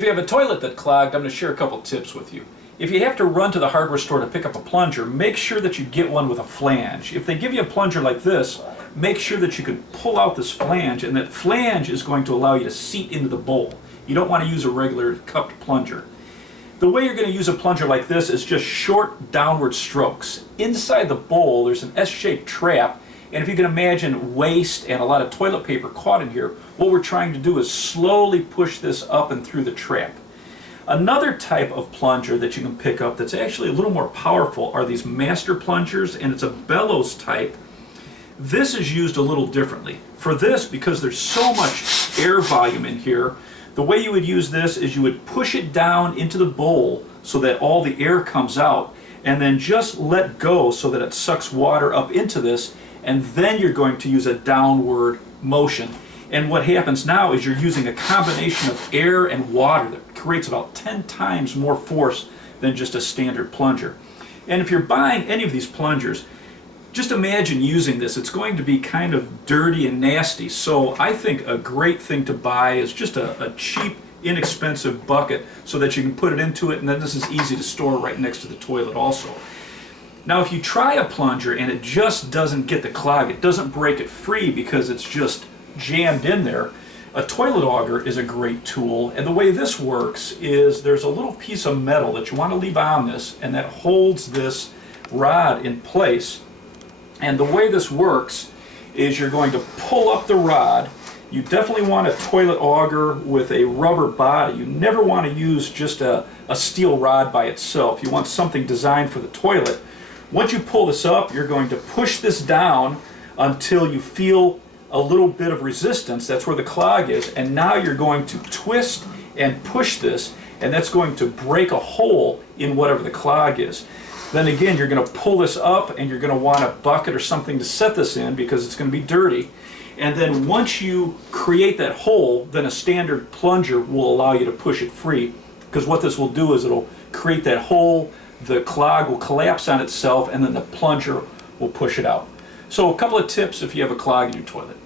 If you have a toilet that's clogged, I'm going to share a couple tips with you. If you have to run to the hardware store to pick up a plunger, make sure that you get one with a flange. If they give you a plunger like this, make sure that you can pull out this flange, and that flange is going to allow you to seat into the bowl. You don't want to use a regular cupped plunger. The way you're going to use a plunger like this is just short downward strokes. Inside the bowl there's an S-shaped trap, and if you can imagine waste and a lot of toilet paper caught in here, what we're trying to do is slowly push this up and through the trap. Another type of plunger that you can pick up that's actually a little more powerful are these master plungers, and it's a bellows type. This is used a little differently. For this, because there's so much air volume in here, the way you would use this is you would push it down into the bowl so that all the air comes out, and then just let go so that it sucks water up into this, and then you're going to use a downward motion. And what happens now is you're using a combination of air and water that creates about 10 times more force than just a standard plunger. And if you're buying any of these plungers, just imagine using this. It's going to be kind of dirty and nasty. So I think a great thing to buy is just a cheap, inexpensive bucket so that you can put it into it, and then this is easy to store right next to the toilet also. Now if you try a plunger and it just doesn't get the clog, it doesn't break it free because it's just jammed in there, a toilet auger is a great tool. And the way this works is there's a little piece of metal that you want to leave on this, and that holds this rod in place. And the way this works is you're going to pull up the rod. You definitely want a toilet auger with a rubber body. You never want to use just a steel rod by itself. You want something designed for the toilet. Once you pull this up, you're going to push this down until you feel a little bit of resistance. That's where the clog is. And now you're going to twist and push this, and that's going to break a hole in whatever the clog is. Then again, you're going to pull this up, and you're going to want a bucket or something to set this in because it's going to be dirty. And then once you create that hole, then a standard plunger will allow you to push it free, because what this will do is it'll create that hole, the clog will collapse on itself, and then the plunger will push it out. So a couple of tips if you have a clog in your toilet.